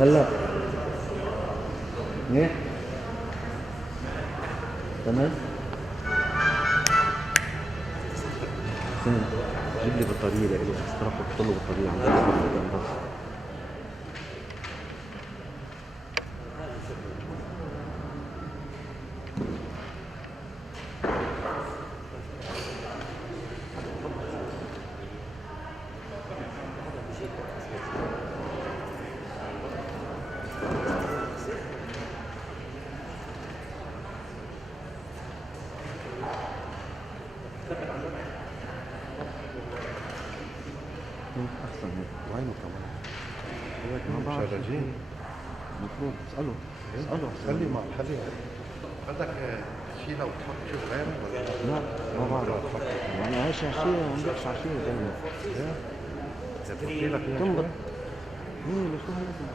هلا منيح تمام. جيب لي بطارية لإلي استراح وحط له بطارية عم بس. أحسن هيك. وينه كمان؟ ما بعرف. شغالين. المفروض اسأله. خلي عندك شيء لو تحط شيء غير ولا لا؟ ما بعرف. يعني هاي شاشية عم بحكي على شيء ثاني. بحكي لك اياها شوي. شو هالاسم؟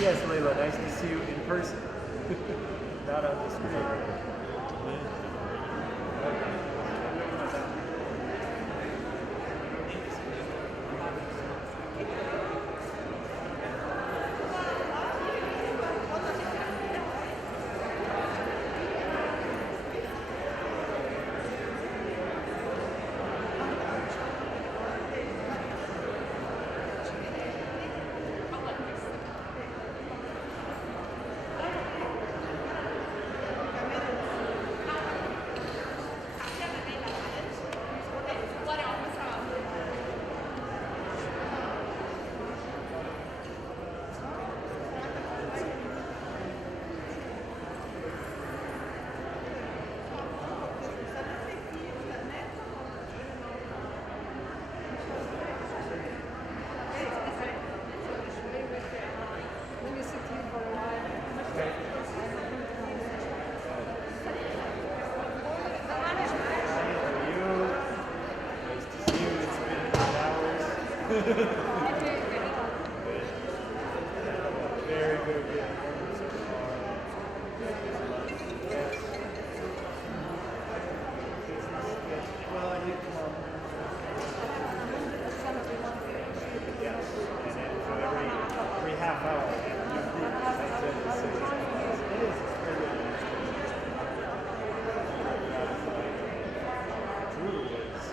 Yes, Layla, nice to see you in person, not on the screen. Very good. Well, I did come up. Yes, and then so every half hour, you group. That's it. It is. It's very good. Truly is.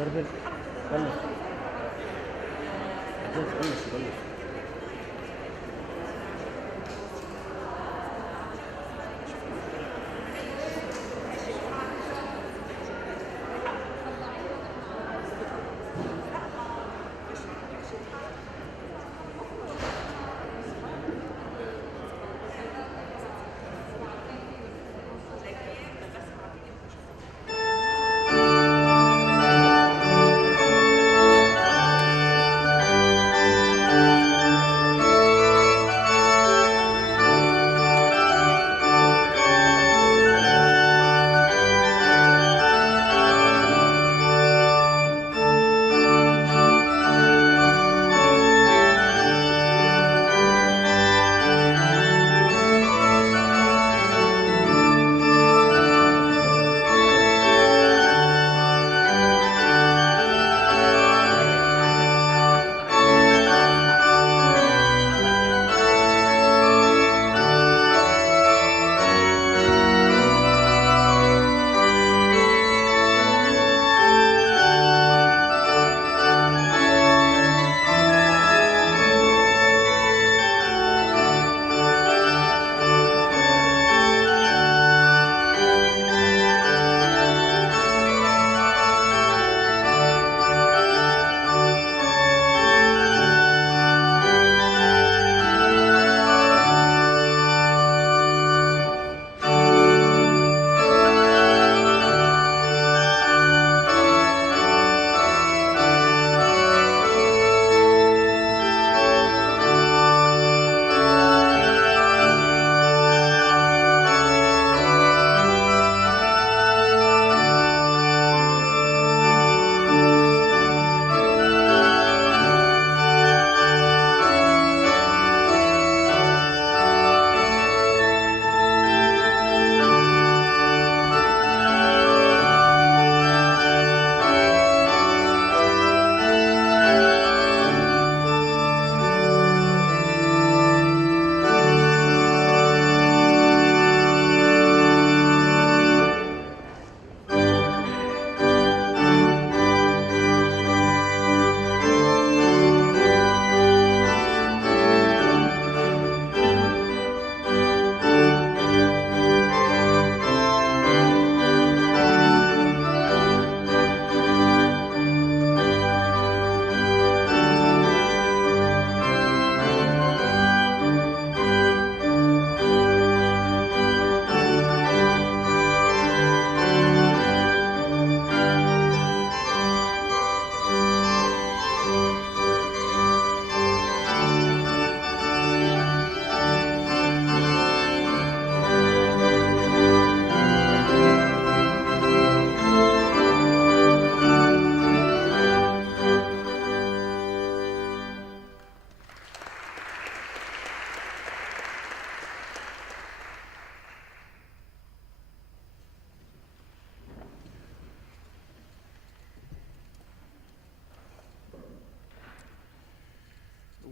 سربل بلش بلش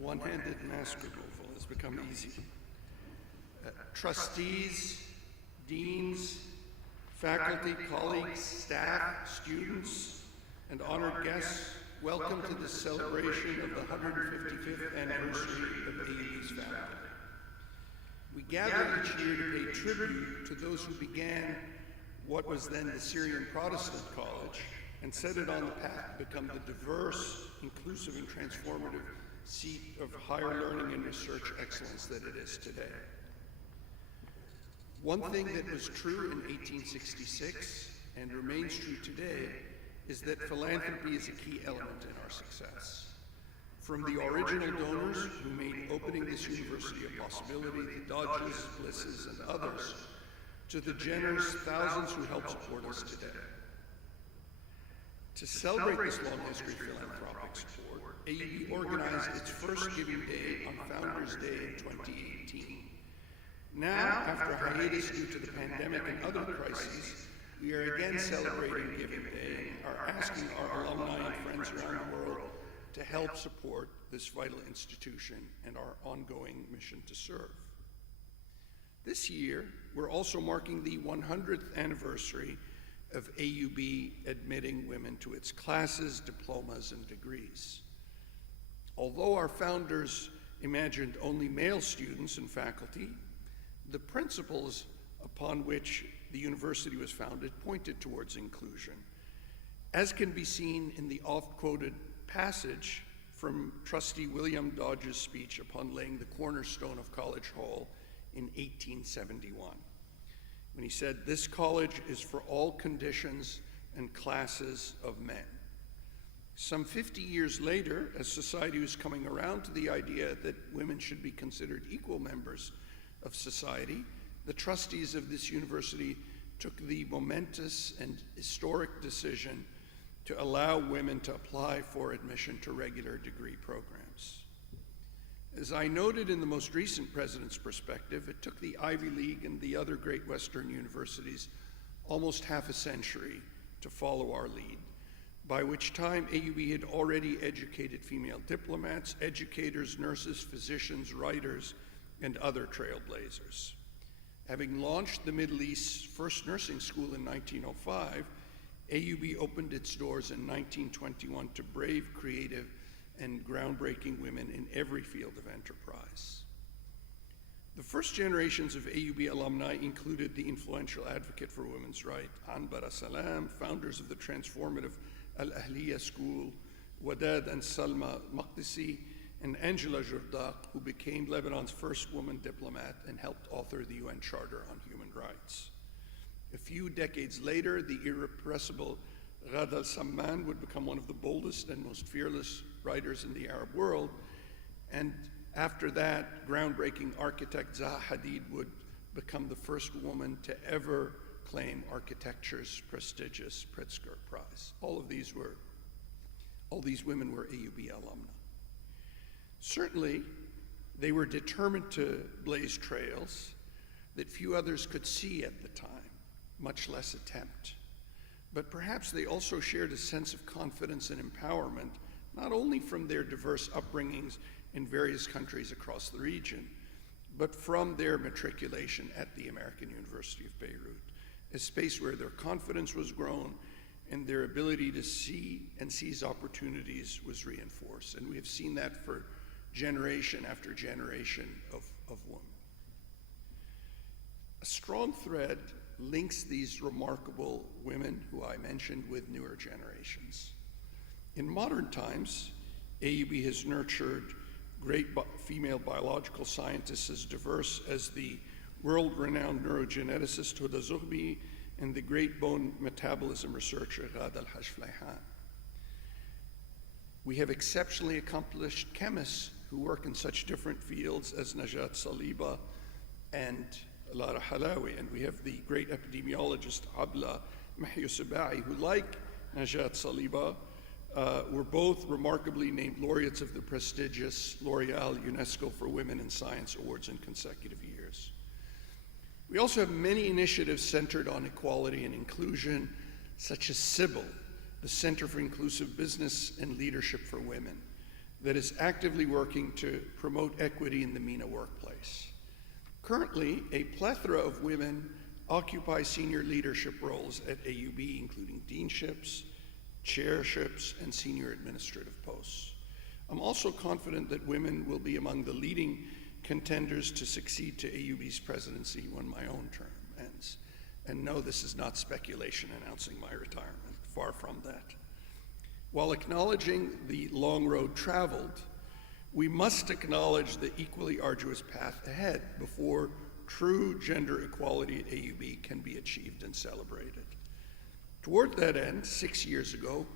one-handed mask removal has become easy. Trustees, deans, faculty, colleagues, staff, students, and honored guests, welcome to this celebration of the 155th anniversary of AUB's founding. We gather each year to pay tribute to those who began what was then the Syrian Protestant College and set it on the path to become the diverse, inclusive, and transformative seat of higher learning and research excellence that it is today. One thing that was true in 1866 and remains true today is that philanthropy is a key element in our success. From the original donors who made opening this university a possibility, the Dodges, Blisses, and others, to the generous thousands who help support us today. To celebrate this long history of philanthropic support, AUB organized its first Giving Day on Founders Day in 2018. Now, after a hiatus due to the pandemic and other crises, we are again celebrating Giving Day and are asking our alumni and friends around the world to help support this vital institution and our ongoing mission to serve. This year, we're also marking the 100th anniversary of AUB admitting women to its classes, diplomas, and degrees. Although our founders imagined only male students and faculty, the principles upon which the university was founded pointed towards inclusion, as can be seen in the oft-quoted passage from Trustee William Dodge's speech upon laying the cornerstone of College Hall in 1871, when he said, "This college is for all conditions and classes of men." Some 50 years later, as society was coming around to the idea that women should be considered equal members of society, the trustees of this university took the momentous and historic decision to allow women to apply for admission to regular degree programs. As I noted in the most recent president's perspective, it took the Ivy League and the other great Western universities almost half a century to follow our lead, by which time AUB had already educated female diplomats, educators, nurses, physicians, writers, and other trailblazers. Having launched the Middle East's first nursing school in 1905, AUB opened its doors in 1921 to brave, creative, and groundbreaking women in every field of enterprise. The first generations of AUB alumni included the influential advocate for women's rights, Anbar Salam, founders of the transformative Al-Ahliya School, Wadad and Salma Maqdisi, and Angela Jourdaq, who became Lebanon's first woman diplomat and helped author the UN Charter on Human Rights. A few decades later, the irrepressible Ghada al-Samman would become one of the boldest and most fearless writers in the Arab world, and after that, groundbreaking architect Zaha Hadid would become the first woman to ever claim architecture's prestigious Pritzker Prize. All these women were AUB alumni. Certainly, they were determined to blaze trails that few others could see at the time, much less attempt. But perhaps they also shared a sense of confidence and empowerment, not only from their diverse upbringings in various countries across the region, but from their matriculation at the American University of Beirut, a space where their confidence was grown and their ability to see and seize opportunities was reinforced. And we have seen that for generation after generation of women. A strong thread links these remarkable women who I mentioned with newer generations. In modern times, AUB has nurtured great female biological scientists as diverse as the world-renowned neurogeneticist Huda Zuhbi and the great bone metabolism researcher Ghada al-Hajflayhan. We have exceptionally accomplished chemists who work in such different fields as Najat Saliba and Lara Halawi, and we have the great epidemiologist Abla Mahyosabai, who, like Najat Saliba, were both remarkably named laureates of the prestigious L'Oreal UNESCO for Women in Science Awards in consecutive years. We also have many initiatives centered on equality and inclusion, such as CIBL, the Center for Inclusive Business and Leadership for Women, that is actively working to promote equity in the MENA workplace. Currently, a plethora of women occupy senior leadership roles at AUB, including deanships, chairships, and senior administrative posts. I'm also confident that women will be among the leading contenders to succeed to AUB's presidency when my own term ends. And no, this is not speculation announcing my retirement, far from that. While acknowledging the long road traveled, we must acknowledge the equally arduous path ahead before true gender equality at AUB can be achieved and celebrated. Toward that end, 6 years ago,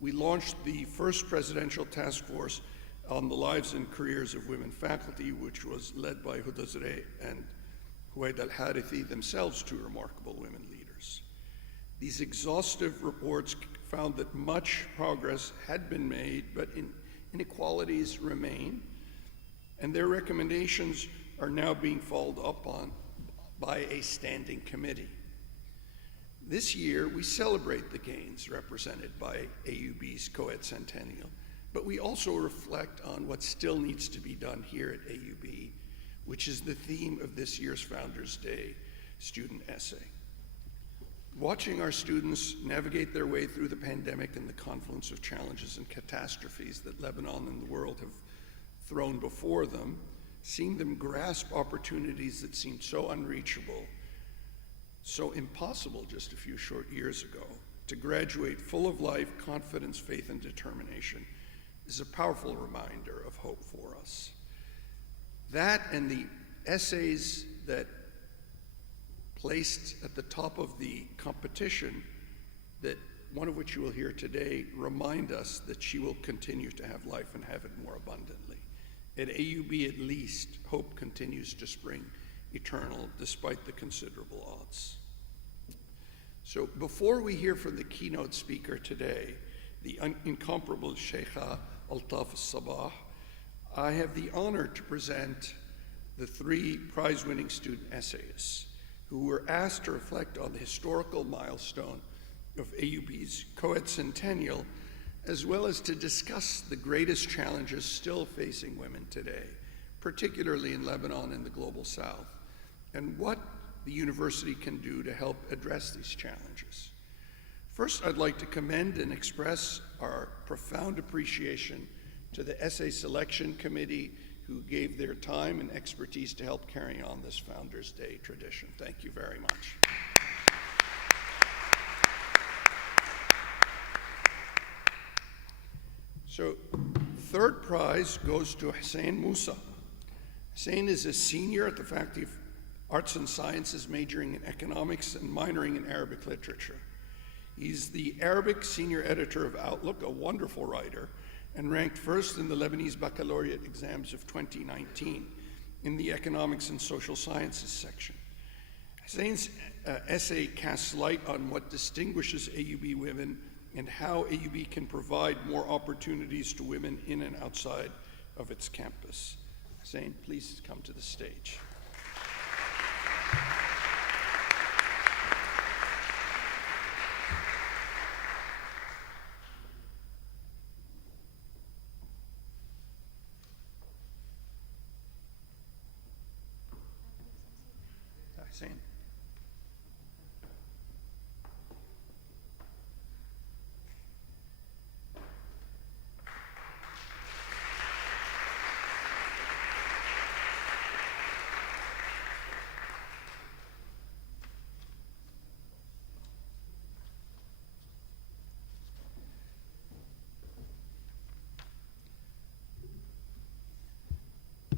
we launched the first presidential task force on the lives and careers of women faculty, which was led by Huda Zreh and Huwaid al-Harithi, themselves two remarkable women leaders. These exhaustive reports found that much progress had been made, but inequalities remain, and their recommendations are now being followed up on by a standing committee. This year, we celebrate the gains represented by AUB's Co-Ed Centennial, but we also reflect on what still needs to be done here at AUB, which is the theme of this year's Founders Day student essay. Watching our students navigate their way through the pandemic and the confluence of challenges and catastrophes that Lebanon and the world have thrown before them, seeing them grasp opportunities that seemed so unreachable, so impossible just a few short years ago, to graduate full of life, confidence, faith, and determination is a powerful reminder of hope for us. That and the essays that placed at the top of the competition, that one of which you will hear today, remind us that she will continue to have life and have it more abundantly. At AUB, at least, hope continues to spring eternal despite the considerable odds. So before we hear from the keynote speaker today, the incomparable Sheikha Altaf Sabah, I have the honor to present the three prize-winning student essayists who were asked to reflect on the historical milestone of AUB's Co-Ed Centennial, as well as to discuss the greatest challenges still facing women today, particularly in Lebanon and the Global South, and what the university can do to help address these challenges. First, I'd like to commend and express our profound appreciation to the Essay Selection Committee, who gave their time and expertise to help carry on this Founders Day tradition. Thank you very much. So, third prize goes to Hussein Musa. Hussein is a senior at the Faculty of Arts and Sciences, majoring in economics and minoring in Arabic literature. He's the Arabic senior editor of Outlook, a wonderful writer, and ranked first in the Lebanese baccalaureate exams of 2019 in the economics and social sciences section. Hussein's essay casts light on what distinguishes AUB women and how AUB can provide more opportunities to women in and outside of its campus. Hussein, please come to the stage. Hussein.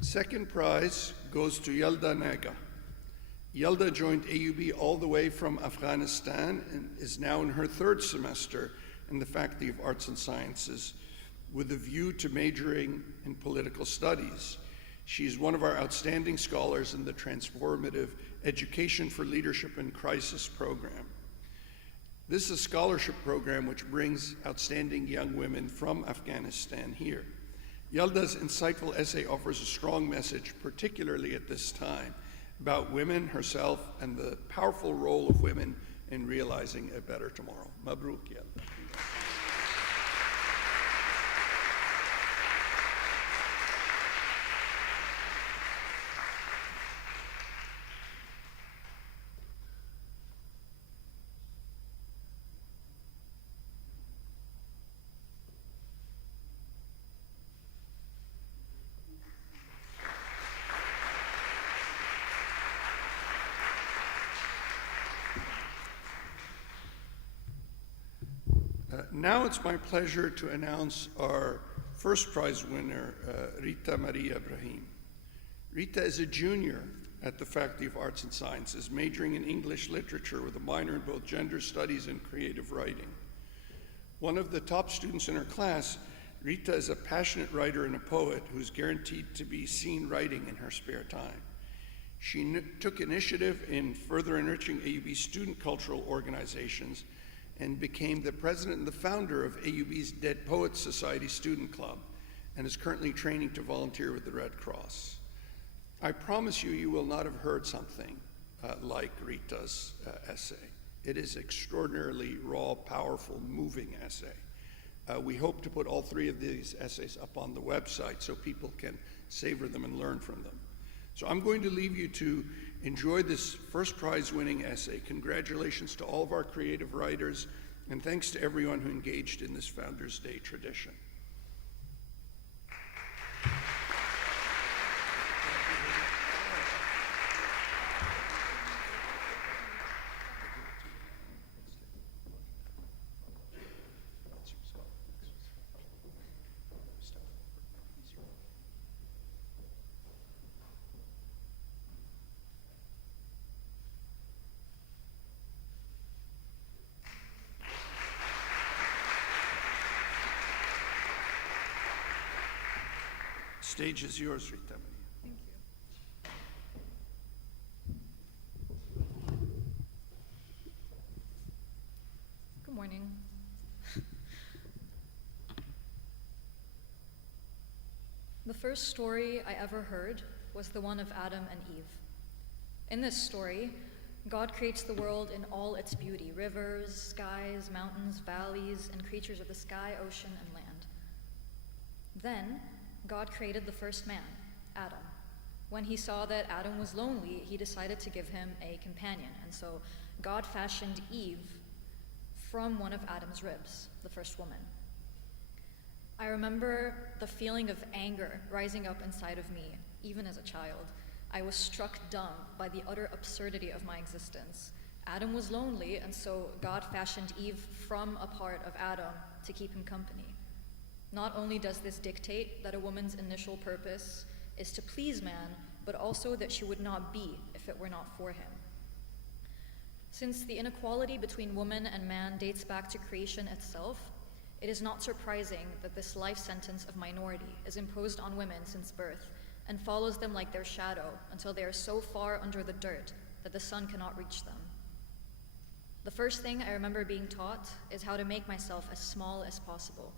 Second prize goes to Yalda Nega. Yalda joined AUB all the way from Afghanistan and is now in her third semester in the Faculty of Arts and Sciences with a view to majoring in political studies. She is one of our outstanding scholars in the transformative Education for Leadership in Crisis program. This is a scholarship program which brings outstanding young women from Afghanistan here. Yalda's insightful essay offers a strong message, particularly at this time, about women, herself, and the powerful role of women in realizing a better tomorrow. Mabruk, Yalda. Now it's my pleasure to announce our first prize winner, Rita Maria Ibrahim. Rita is a junior at the Faculty of Arts and Sciences, majoring in English literature with a minor in both gender studies and creative writing. One of the top students in her class, Rita is a passionate writer and a poet who's guaranteed to be seen writing in her spare time. She took initiative in further enriching AUB student cultural organizations and became the president and the founder of AUB's Dead Poets Society Student Club, and is currently training to volunteer with the Red Cross. I promise you, you will not have heard something like Rita's essay. It is extraordinarily raw, powerful, moving essay. We hope to put all three of these essays up on the website so people can savor them and learn from them. So I'm going to leave you to enjoy this first prize winning essay. Congratulations to all of our creative writers, and thanks to everyone who engaged in this Founders Day tradition. Stage is yours, Rita. Thank you. Good morning. The first story I ever heard was the one of Adam and Eve. In this story, God creates the world in all its beauty: rivers, skies, mountains, valleys, and creatures of the sky, ocean, and land. Then, God created the first man, Adam. When he saw that Adam was lonely, he decided to give him a companion, and so God fashioned Eve from one of Adam's ribs, the first woman. I remember the feeling of anger rising up inside of me, even as a child. I was struck dumb by the utter absurdity of my existence. Adam was lonely, and so God fashioned Eve from a part of Adam to keep him company. Not only does this dictate that a woman's initial purpose is to please man, but also that she would not be if it were not for him. Since the inequality between woman and man dates back to creation itself, it is not surprising that this life sentence of minority is imposed on women since birth and follows them like their shadow until they are so far under the dirt that the sun cannot reach them. The first thing I remember being taught is how to make myself as small as possible.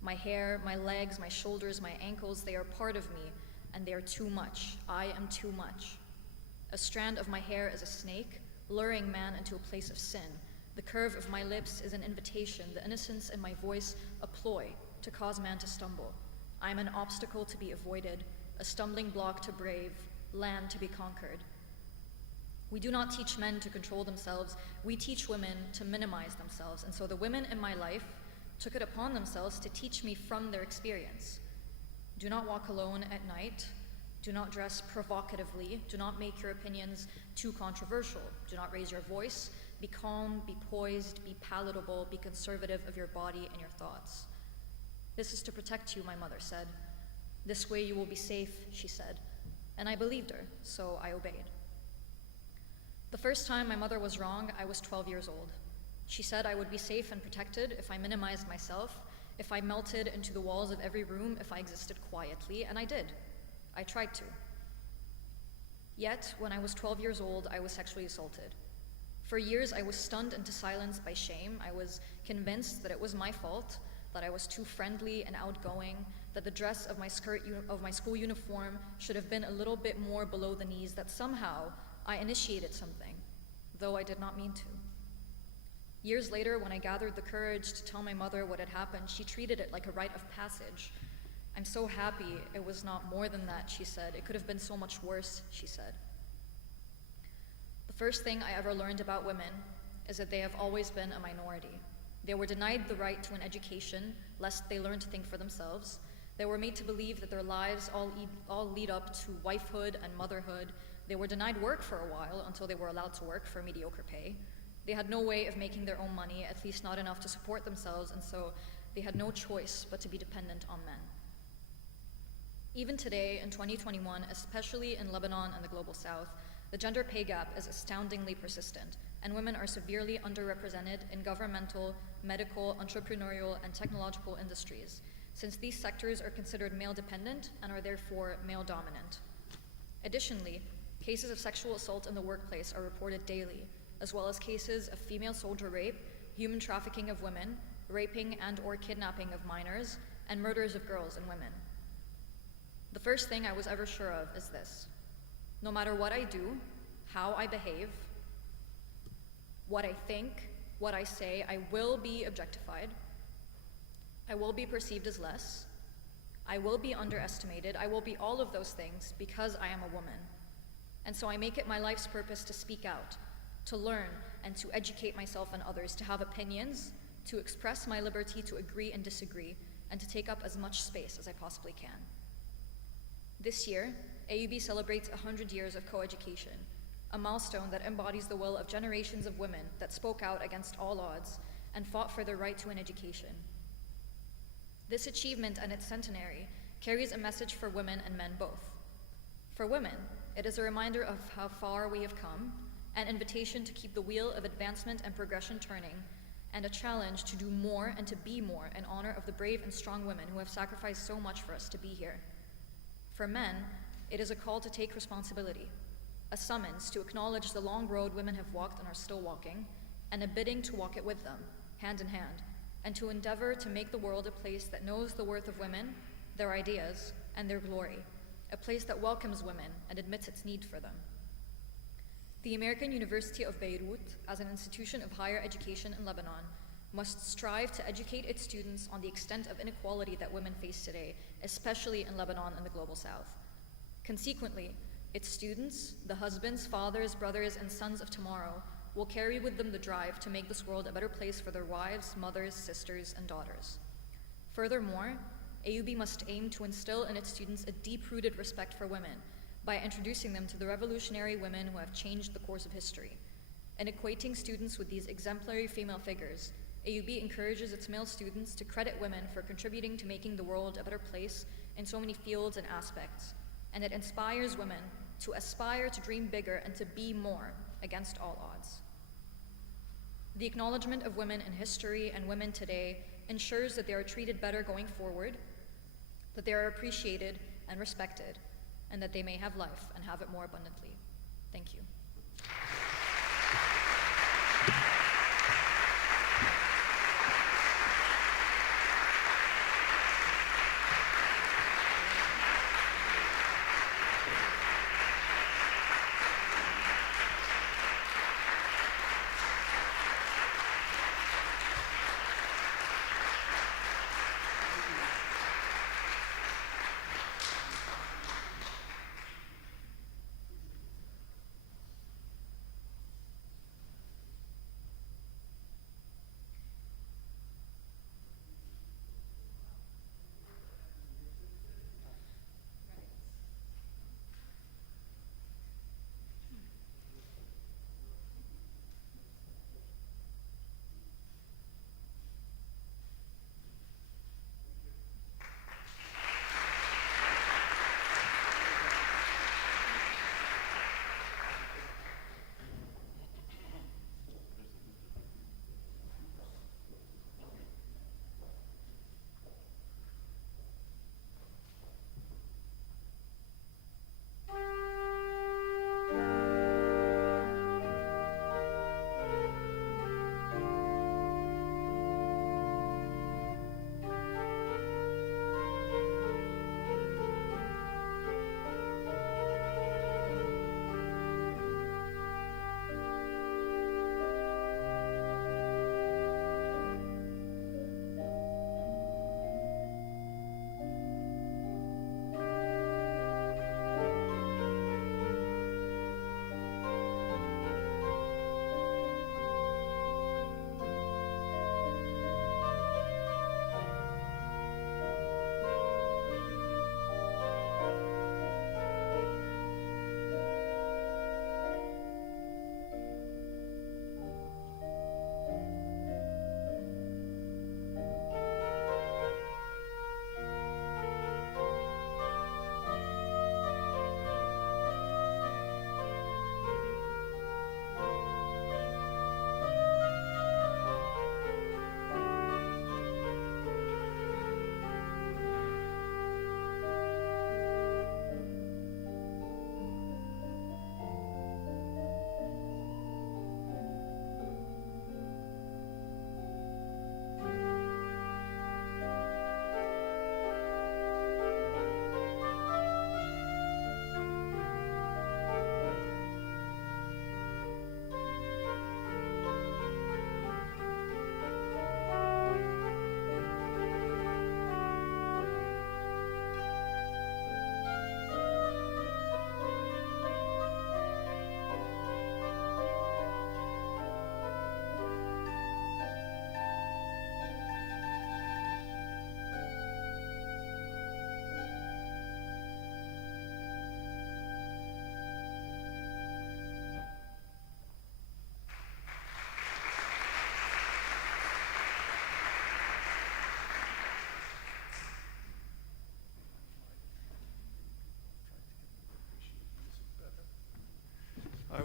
My hair, my legs, my shoulders, my ankles, they are part of me, and they are too much. I am too much. A strand of my hair is a snake, luring man into a place of sin. The curve of my lips is an invitation, the innocence in my voice a ploy to cause man to stumble. I am an obstacle to be avoided, a stumbling block to brave, land to be conquered. We do not teach men to control themselves, we teach women to minimize themselves, and so the women in my life took it upon themselves to teach me from their experience. Do not walk alone at night. Do not dress provocatively. Do not make your opinions too controversial. Do not raise your voice. Be calm, be poised, be palatable, be conservative of your body and your thoughts. This is to protect you, my mother said. This way you will be safe, she said. And I believed her, so I obeyed. The first time my mother was wrong, I was 12 years old. She said I would be safe and protected if I minimized myself, if I melted into the walls of every room, if I existed quietly, and I did. I tried to. Yet, when I was 12 years old, I was sexually assaulted. For years, I was stunned into silence by shame. I was convinced that it was my fault, that I was too friendly and outgoing, that the dress of my school uniform should have been a little bit more below the knees, that somehow I initiated something, though I did not mean to. Years later, when I gathered the courage to tell my mother what had happened, she treated it like a rite of passage. I'm so happy it was not more than that, she said. It could have been so much worse, she said. The first thing I ever learned about women is that they have always been a minority. They were denied the right to an education, lest they learn to think for themselves. They were made to believe that their lives all lead up to wifehood and motherhood. They were denied work for a while until they were allowed to work for mediocre pay. They had no way of making their own money, at least not enough to support themselves, and so they had no choice but to be dependent on men. Even today, in 2021, especially in Lebanon and the Global South, the gender pay gap is astoundingly persistent, and women are severely underrepresented in governmental, medical, entrepreneurial, and technological industries, since these sectors are considered male-dependent and are therefore male-dominant. Additionally, cases of sexual assault in the workplace are reported daily, as well as cases of female soldier rape, human trafficking of women, raping and/or kidnapping of minors, and murders of girls and women. The first thing I was ever sure of is this: no matter what I do, how I behave, what I think, what I say, I will be objectified, I will be perceived as less, I will be underestimated, I will be all of those things because I am a woman. And so I make it my life's purpose to speak out, to learn and to educate myself and others, to have opinions, to express my liberty to agree and disagree, and to take up as much space as I possibly can. This year, AUB celebrates 100 years of coeducation, a milestone that embodies the will of generations of women that spoke out against all odds and fought for their right to an education. This achievement and its centenary carries a message for women and men both. For women, it is a reminder of how far we have come, an invitation to keep the wheel of advancement and progression turning, and a challenge to do more and to be more in honor of the brave and strong women who have sacrificed so much for us to be here. For men, it is a call to take responsibility, a summons to acknowledge the long road women have walked and are still walking, and a bidding to walk it with them, hand in hand, and to endeavor to make the world a place that knows the worth of women, their ideas, and their glory, a place that welcomes women and admits its need for them. The American University of Beirut, as an institution of higher education in Lebanon, must strive to educate its students on the extent of inequality that women face today, especially in Lebanon and the Global South. Consequently, its students, the husbands, fathers, brothers, and sons of tomorrow, will carry with them the drive to make this world a better place for their wives, mothers, sisters, and daughters. Furthermore, AUB must aim to instill in its students a deep-rooted respect for women by introducing them to the revolutionary women who have changed the course of history. In equating students with these exemplary female figures, AUB encourages its male students to credit women for contributing to making the world a better place in so many fields and aspects, and it inspires women to aspire to dream bigger and to be more against all odds. The acknowledgement of women in history and women today ensures that they are treated better going forward, that they are appreciated and respected, and that they may have life and have it more abundantly. Thank you.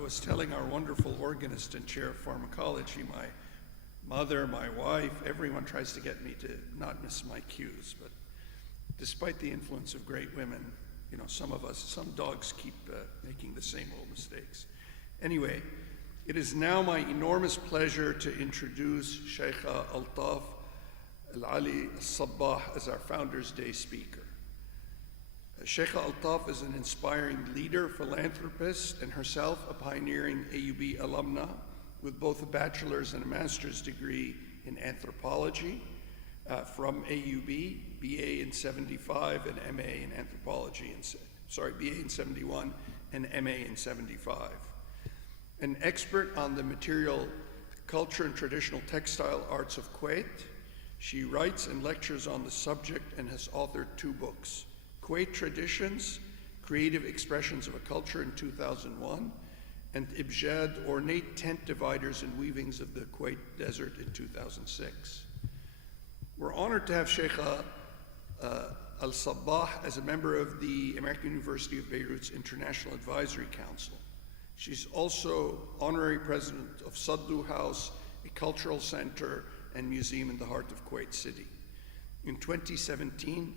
was telling our wonderful organist and chair of pharmacology, my mother, my wife, everyone tries to get me to not miss my cues, but despite the influence of great women, you know, some dogs keep making the same old mistakes. Anyway, it is now my enormous pleasure to introduce Sheikha Altaf Al-Ali Al-Sabbah as our Founders Day speaker. Sheikha Altaf is an inspiring leader, philanthropist, and herself a pioneering AUB alumna with both a bachelor's and a master's degree in anthropology from AUB, BA in 75 and MA in anthropology, BA in 71 and MA in 75. An expert on the material culture and traditional textile arts of Kuwait, she writes and lectures on the subject and has authored 2 books, Kuwait Traditions, Creative Expressions of a Culture in 2001, and Ibjad, Ornate Tent Dividers and Weavings of the Kuwait Desert in 2006. We're honored to have Sheikha Al-Sabbah as a member of the American University of Beirut's International Advisory Council. She's also honorary president of Saddu House, a cultural center and museum in the heart of Kuwait City. In 2017,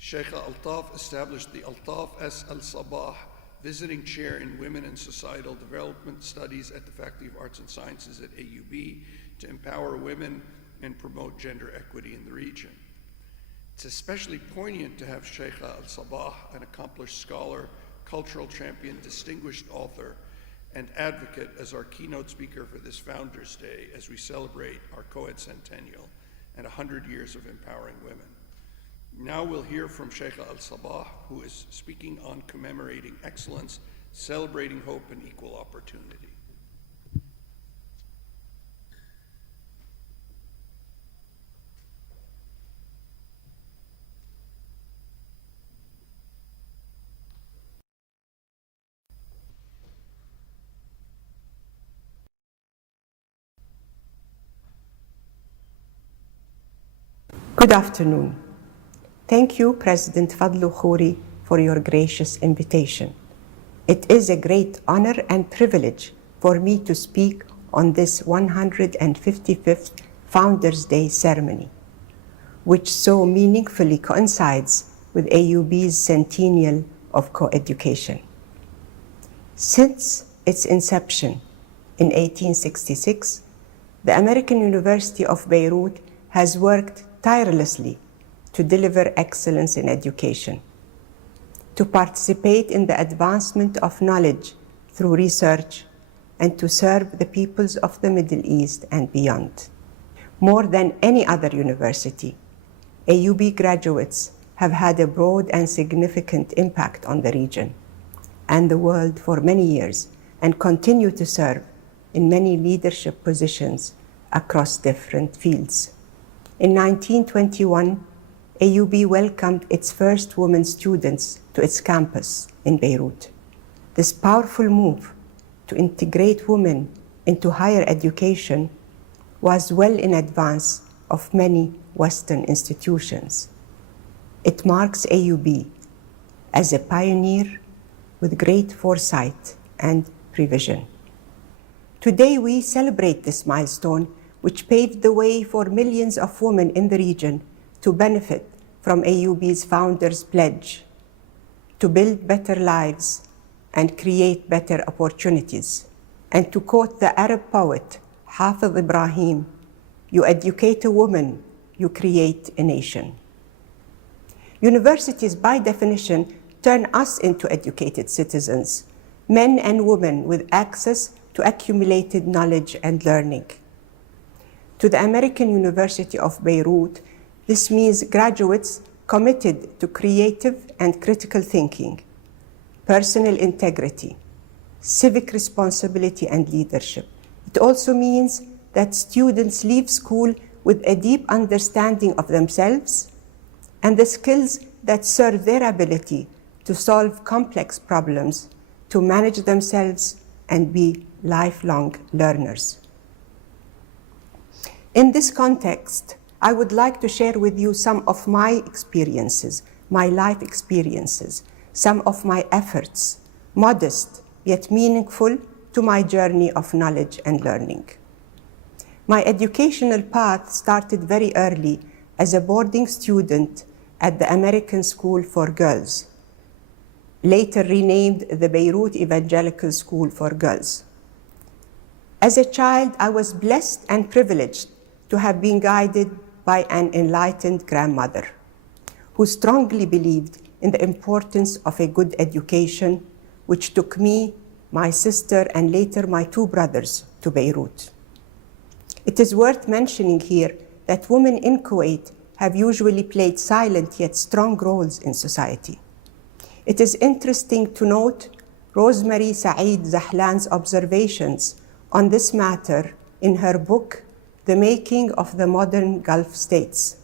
Sheikha Altaf established the Altaf S. Al-Sabbah Visiting Chair in Women and Societal Development Studies at the Faculty of Arts and Sciences at AUB to empower women and promote gender equity in the region. It's especially poignant to have Sheikha Al-Sabbah, an accomplished scholar, cultural champion, distinguished author, and advocate as our keynote speaker for this Founders Day as we celebrate our co-ed centennial and 100 years of empowering women. Now we'll hear from Sheikha Al-Sabbah, who is speaking on commemorating excellence, celebrating hope and equal opportunity. Good afternoon. Thank you, President Fadlu Khouri, for your gracious invitation. It is a great honor and privilege for me to speak on this 155th Founders Day ceremony, which so meaningfully coincides with AUB's centennial of co-education. Since its inception in 1866, the American University of Beirut has worked tirelessly to deliver excellence in education, to participate in the advancement of knowledge through research, and to serve the peoples of the Middle East and beyond. More than any other university, AUB graduates have had a broad and significant impact on the region and the world for many years, and continue to serve in many leadership positions across different fields. In 1921, AUB welcomed its first women students to its campus in Beirut. This powerful move to integrate women into higher education was well in advance of many Western institutions. It marks AUB as a pioneer with great foresight and prevision. Today we celebrate this milestone, which paved the way for millions of women in the region to benefit from AUB's Founders Pledge to build better lives and create better opportunities. And to quote the Arab poet Hafiz Ibrahim, "You educate a woman, you create a nation." Universities, by definition, turn us into educated citizens, men and women with access to accumulated knowledge and learning. To the American University of Beirut, this means graduates committed to creative and critical thinking, personal integrity, civic responsibility, and leadership. It also means that students leave school with a deep understanding of themselves and the skills that serve their ability to solve complex problems, to manage themselves, and be lifelong learners. In this context, I would like to share with you some of my experiences, my life experiences, some of my efforts, modest yet meaningful, to my journey of knowledge and learning. My educational path started very early as a boarding student at the American School for Girls, later renamed the Beirut Evangelical School for Girls. As a child, I was blessed and privileged to have been guided by an enlightened grandmother who strongly believed in the importance of a good education, which took me, my sister, and later my 2 brothers to Beirut. It is worth mentioning here that women in Kuwait have usually played silent yet strong roles in society. It is interesting to note Rosemary Saeed Zahlan's observations on this matter in her book, The Making of the Modern Gulf States.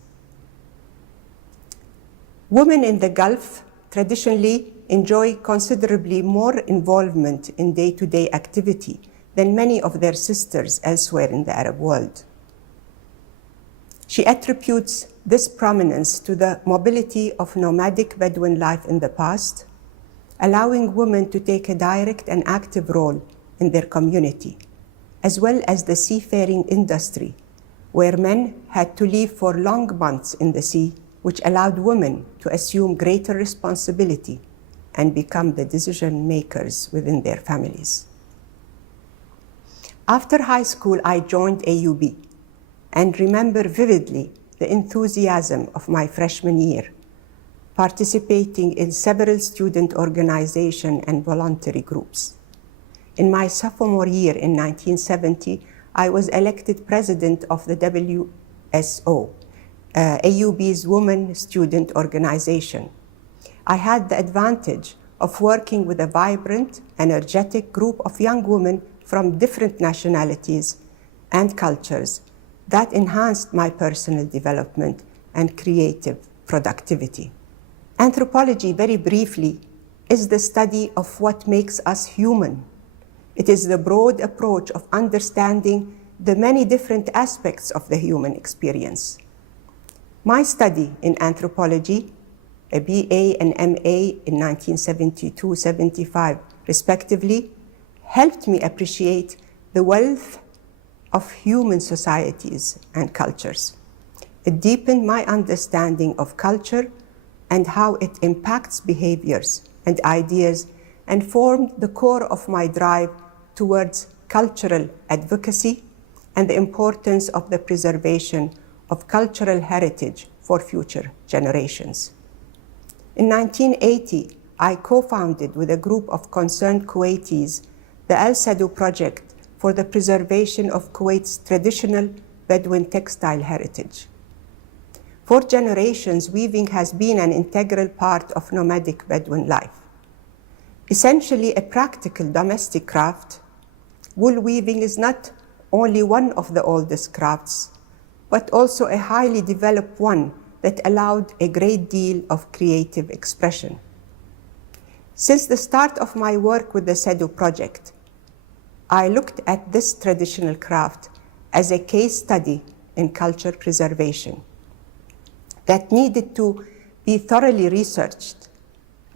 Women in the Gulf traditionally enjoy considerably more involvement in day-to-day activity than many of their sisters elsewhere in the Arab world. She attributes this prominence to the mobility of nomadic Bedouin life in the past, allowing women to take a direct and active role in their community, as well as the seafaring industry, where men had to live for long months in the sea, which allowed women to assume greater responsibility and become the decision makers within their families. After high school, I joined AUB and remember vividly the enthusiasm of my freshman year, participating in several student organization and voluntary groups. In my sophomore year in 1970, I was elected president of the WSO, AUB's Women Student Organization. I had the advantage of working with a vibrant, energetic group of young women from different nationalities and cultures that enhanced my personal development and creative productivity. Anthropology, very briefly, is the study of what makes us human. It is the broad approach of understanding the many different aspects of the human experience. My study in anthropology, a BA and MA in 1972-75 respectively, helped me appreciate the wealth of human societies and cultures. It deepened my understanding of culture and how it impacts behaviors and ideas, and formed the core of my drive towards cultural advocacy and the importance of the preservation of cultural heritage for future generations. In 1980, I co-founded with a group of concerned Kuwaitis the Al Sadu Project for the preservation of Kuwait's traditional Bedouin textile heritage. For generations, weaving has been an integral part of nomadic Bedouin life. Essentially a practical domestic craft, wool weaving is not only one of the oldest crafts, but also a highly developed one that allowed a great deal of creative expression. Since the start of my work with the Sadu Project, I looked at this traditional craft as a case study in culture preservation that needed to be thoroughly researched.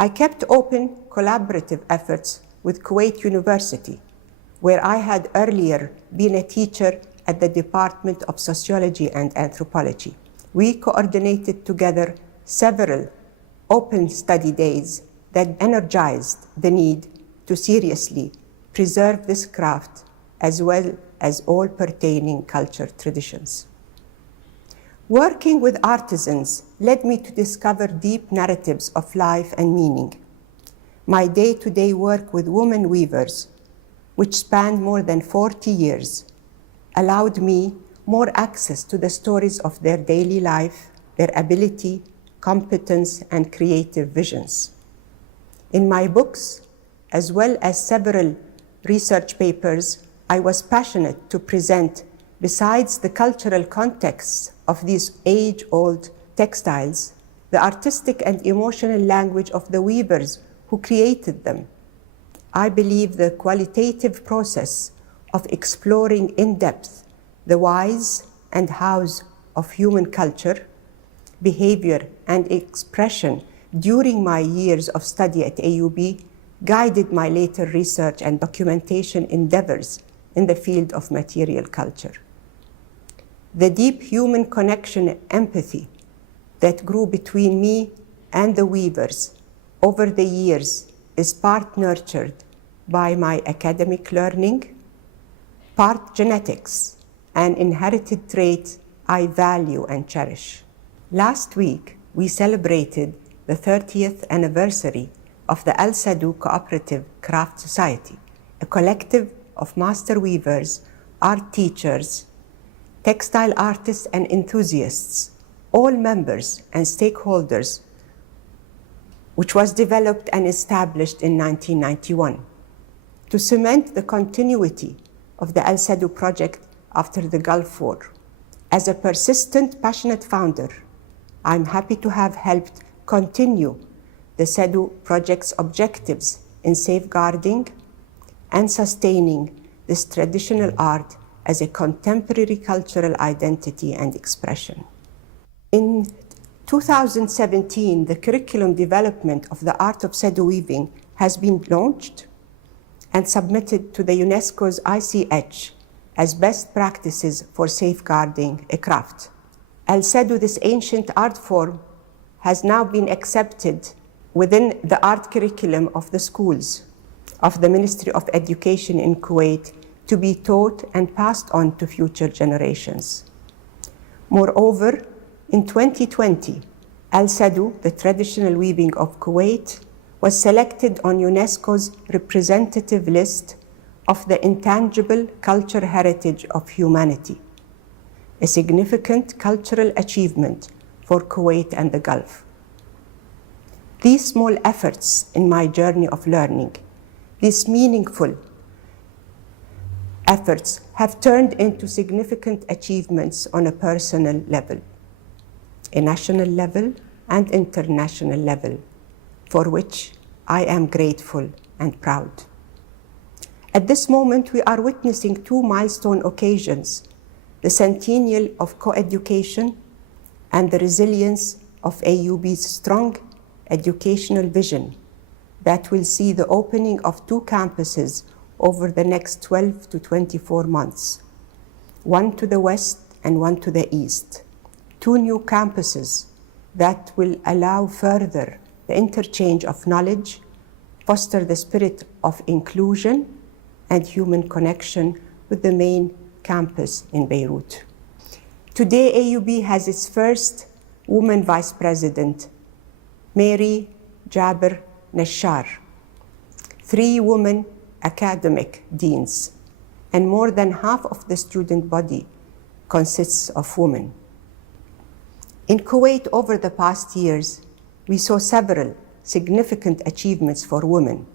I kept open collaborative efforts with Kuwait University, where I had earlier been a teacher at the Department of Sociology and Anthropology. We coordinated together several open study days that energized the need to seriously preserve this craft as well as all pertaining culture traditions. Working with artisans led me to discover deep narratives of life and meaning. My day-to-day work with women weavers, which spanned more than 40 years, allowed me more access to the stories of their daily life, their ability, competence, and creative visions. In my books, as well as several research papers, I was passionate to present, besides the cultural contexts of these age-old textiles, the artistic and emotional language of the weavers who created them. I believe the qualitative process of exploring in depth the whys and hows of human culture, behavior, and expression during my years of study at AUB guided my later research and documentation endeavors in the field of material culture. The deep human connection and empathy that grew between me and the weavers over the years is part nurtured by my academic learning, part genetics, an inherited trait I value and cherish. Last week, we celebrated the 30th anniversary of the Al Sadu Cooperative Craft Society, a collective of master weavers, art teachers, textile artists and enthusiasts, all members and stakeholders, which was developed and established in 1991 to cement the continuity of the Al Sadu project after the Gulf War. As a persistent, passionate founder, I'm happy to have helped continue the Sadu project's objectives in safeguarding and sustaining this traditional art as a contemporary cultural identity and expression. In 2017, the curriculum development of the art of Sadu weaving has been launched and submitted to the UNESCO's ICH as best practices for safeguarding a craft. Al Sadu, this ancient art form, has now been accepted within the art curriculum of the schools of the Ministry of Education in Kuwait to be taught and passed on to future generations. Moreover, in 2020, Al Sadu, the traditional weaving of Kuwait, was selected on UNESCO's representative list of the intangible cultural heritage of humanity, a significant cultural achievement for Kuwait and the Gulf. These small efforts in my journey of learning, these meaningful efforts, have turned into significant achievements on a personal level, a national level and international level, for which I am grateful and proud. At this moment, we are witnessing two milestone occasions: the centennial of co-education and the resilience of AUB's strong educational vision that will see the opening of two campuses over the next 12 to 24 months, one to the west and one to the east. Two new campuses that will allow further the interchange of knowledge, foster the spirit of inclusion and human connection with the main campus in Beirut. Today, AUB has its first woman vice president, Mary Jaber Nashar, 3 women academic deans, and more than half of the student body consists of women. In Kuwait, over the past years, we saw several significant achievements for women.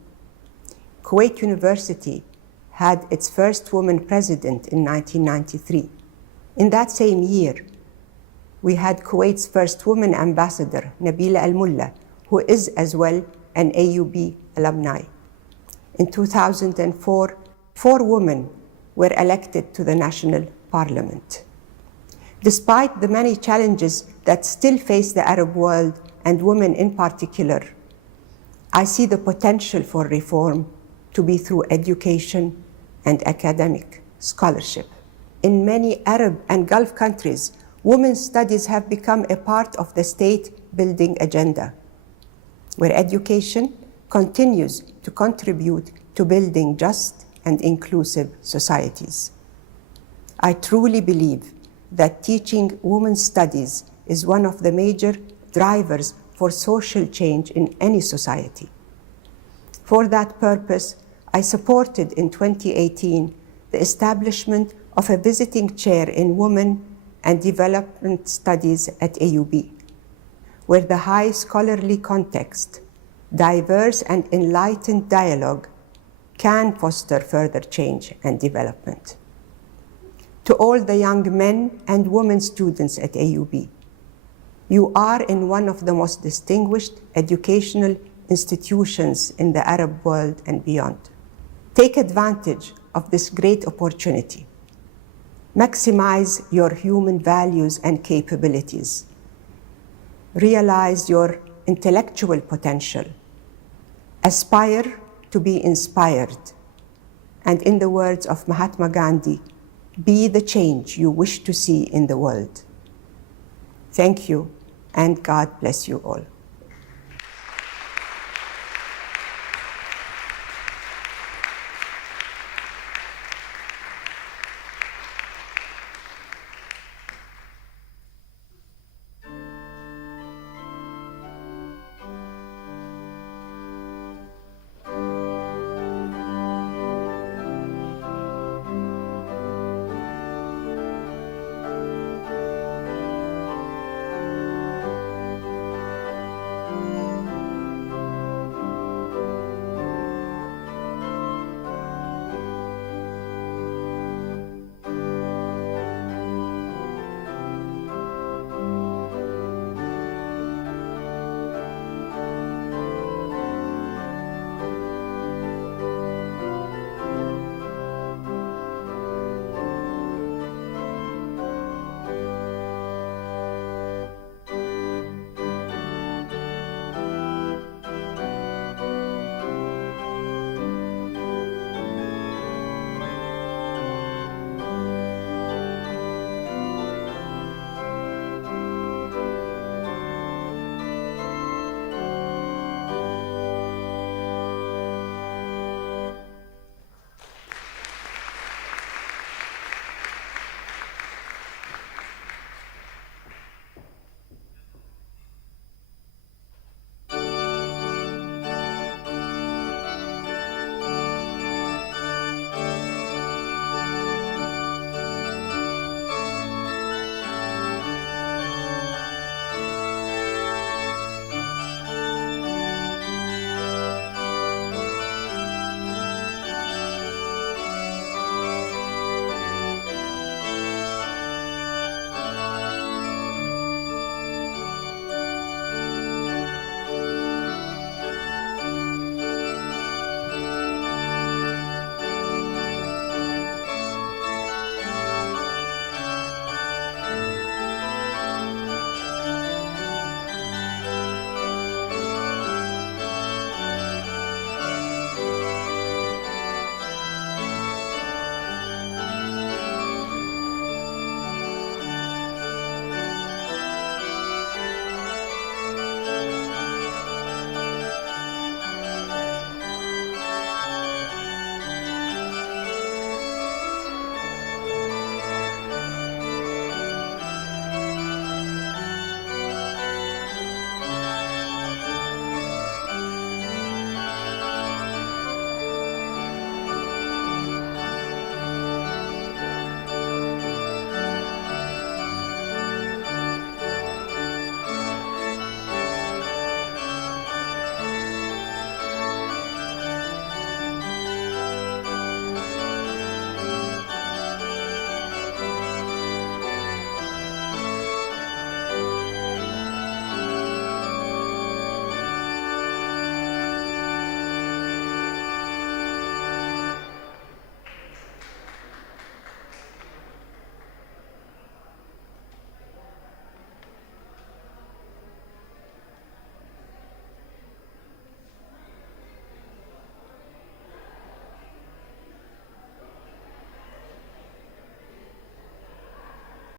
Kuwait University had its first woman president in 1993. In that same year, we had Kuwait's first woman ambassador, Nabila Al-Mulla, who is as well an AUB alumni. In 2004, 4 women were elected to the national parliament. Despite the many challenges that still face the Arab world and women in particular, I see the potential for reform to be through education and academic scholarship. In many Arab and Gulf countries, women's studies have become a part of the state-building agenda, where education continues to contribute to building just and inclusive societies. I truly believe that teaching women's studies is one of the major drivers for social change in any society. For that purpose, I supported in 2018 the establishment of a visiting chair in Women and Development Studies at AUB, where the high scholarly context, diverse and enlightened dialogue can foster further change and development. To all the young men and women students at AUB, you are in one of the most distinguished educational institutions in the Arab world and beyond. Take advantage of this great opportunity. Maximize your human values and capabilities. Realize your intellectual potential. Aspire to be inspired. And in the words of Mahatma Gandhi, be the change you wish to see in the world. Thank you, and God bless you all.